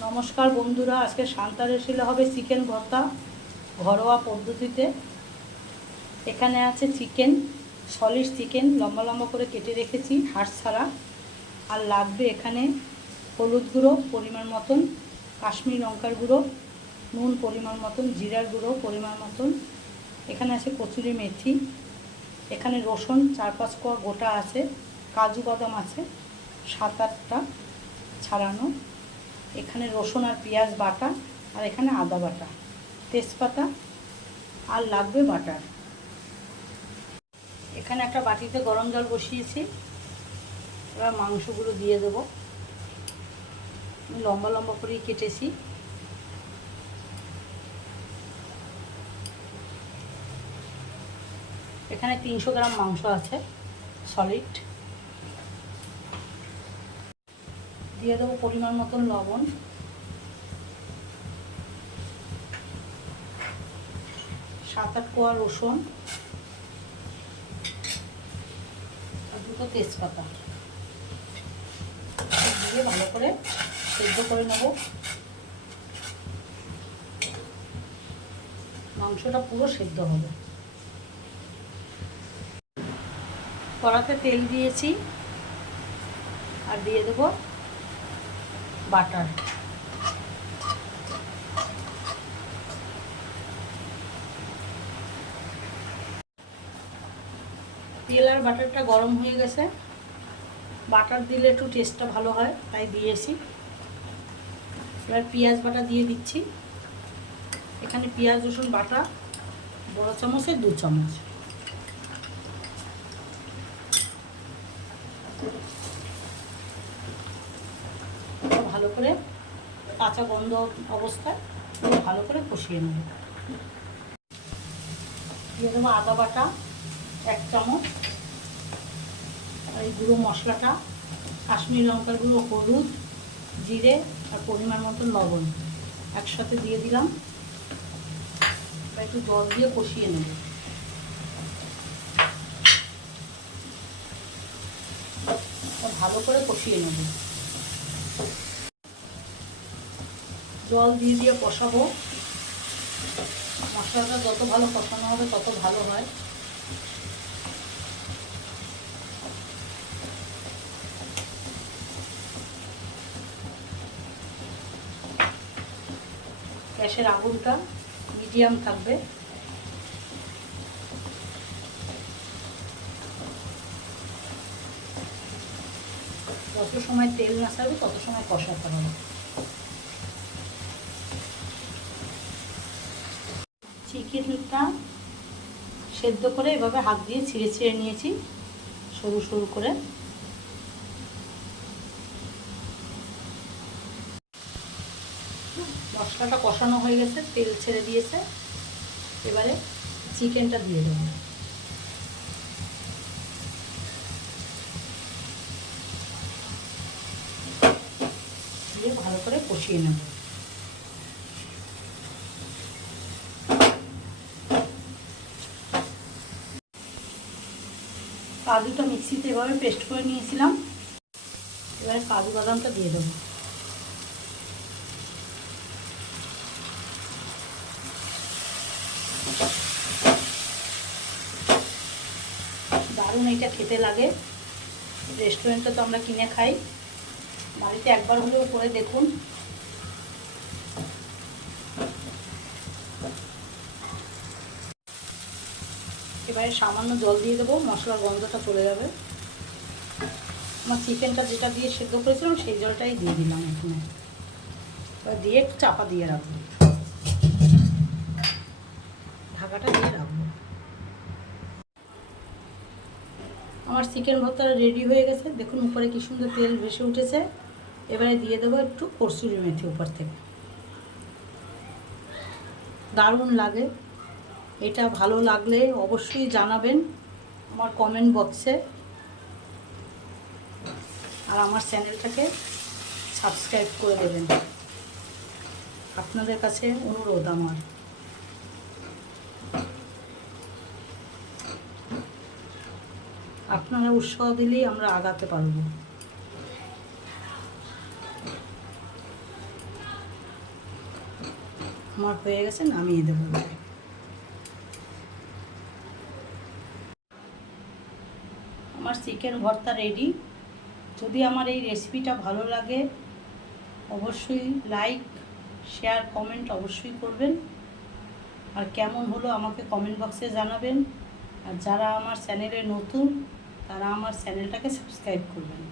নমস্কার বন্ধুরা, আজকে সান্তার রেসিলে হবে চিকেন ভর্তা ঘরোয়া পদ্ধতিতে। এখানে আছে চিকেন সলিড চিকেন, লম্বা লম্বা করে কেটে রেখেছি হাড় ছাড়া। আর লাগবে এখানে হলুদ গুঁড়ো পরিমাণ মতন, কাশ্মীর লঙ্কার গুঁড়ো, নুন পরিমাণ মতন, জিরার গুঁড়ো পরিমাণ মতন। এখানে আছে কচুরি মেথি। এখানে রসুন চার পাঁচ কোয়া গোটা আছে, কাজু বাদাম আছে সাত আটটা ছাড়ানো। এখানে রসুন আর পেঁয়াজ বাটা, আর এখানে আদা বাটা। তেজপাতা আর লাগবে বাটার। এখানে একটা বাটিতে গরম জল বসিয়েছি। এবার মাংসগুলো দিয়ে দেবো। লম্বা লম্বা করেই কেটেছি। এখানে তিনশো গ্রাম মাংস আছে সলিড দিয়ে দেবো পরিমাণ মতন লবণ। সাত আট কোয়া রসুন। আর দুটো তেজপাতা। দিয়ে ভালো করে সেদ্ধ করে নেব। মাংসটা পুরো সেদ্ধ হবে। কড়াতে তেল দিয়েছি। আর দিয়ে দেবো বাটার। তেল আর বাটারটা গরম হয়ে গেছে। বাটার দিলে একটু টেস্টটা ভালো হয়, তাই দিয়েছি। এবার পেঁয়াজ বাটা দিয়ে দিচ্ছি। এখানে পেঁয়াজ, রসুন বাটা, বড় চামচে দু চামচ। ভালো করে কাঁচা গন্ধ অবস্থায় ভালো করে কষিয়ে নেব। দিয়ে দেবো আদা বাটা, এক চামচ। এই গুঁড়ো মশলাটা, কাশ্মীর লঙ্কার গুঁড়ো, হলুদ, জিরে আর পরিমাণ মতন লবণ একসাথে দিয়ে দিলাম। একটু জল দিয়ে কষিয়ে নেব। ভালো করে কষিয়ে নেব। জল দিয়ে দিয়ে কষাবো। মশলাটা যত ভালো কষানো হবে, তত ভালো হয়। গ্যাসের আগুনটা মিডিয়াম থাকবে। যত সময় তেল না ছাড়বে তত সময় কষাতে হবে। চিকেনটা সেদ্ধ করে এভাবে হাত দিয়ে ছিঁড়ে ছিঁড়ে নিয়েছি, সরু সরু করে। মশলাটা কষানো হয়ে গেছে, তেল ছেড়ে দিয়েছে। এবারে চিকেনটা দিয়ে দেবো। দিয়ে ভালো করে কষিয়ে নেব। কাজুটা মিক্সিতে এভাবে পেস্ট করে নিয়েছিলাম। এবারে কাজু বাদামটা দিয়ে দেবো। দারুণ এইটা খেতে লাগে। রেস্টুরেন্টে তো আমরা কিনে খাই। বাড়িতে একবার হলেও করে দেখুন। এবারে সামান্য জল দিয়ে দেবো, মশলার গন্ধটা চলে যাবে। আমার চিকেনটা যেটা দিয়ে সেদ্ধ করেছিলাম, সেই জলটাই দিয়ে দিলাম এখানে। দিয়ে একটু চাপা দিয়ে রাখব। ঢাকাটা দিয়ে রাখব। আমার চিকেন ভর্তাটা রেডি হয়ে গেছে। দেখুন উপরে কি সুন্দর তেল ভেসে উঠেছে। এবারে দিয়ে দেবো একটু করসুরি মেথি উপর থেকে। দারুণ লাগে। এটা ভালো লাগলে অবশ্যই জানাবেন আমার কমেন্ট বক্সে আর আমার চ্যানেলটাকে সাবস্ক্রাইব করে দেবেন। আপনাদের কাছে অনুরোধ আমার। আপনারা উৎসাহ দিলেই আমরা আগাতে পারব। আমার হয়ে গেছে, নামিয়ে দেবো। আমার চিকেন ভর্তা রেডি যদি আমার এই রেসিপিটা ভালো লাগে, অবশ্যই লাইক শেয়ার কমেন্ট অবশ্যই করবেন। আর কেমন হলো আমাকে কমেন্ট বক্সে জানাবেন। আর যারা আমার চ্যানেলে নতুন, তারা আমার চ্যানেলটাকে সাবস্ক্রাইব করবেন।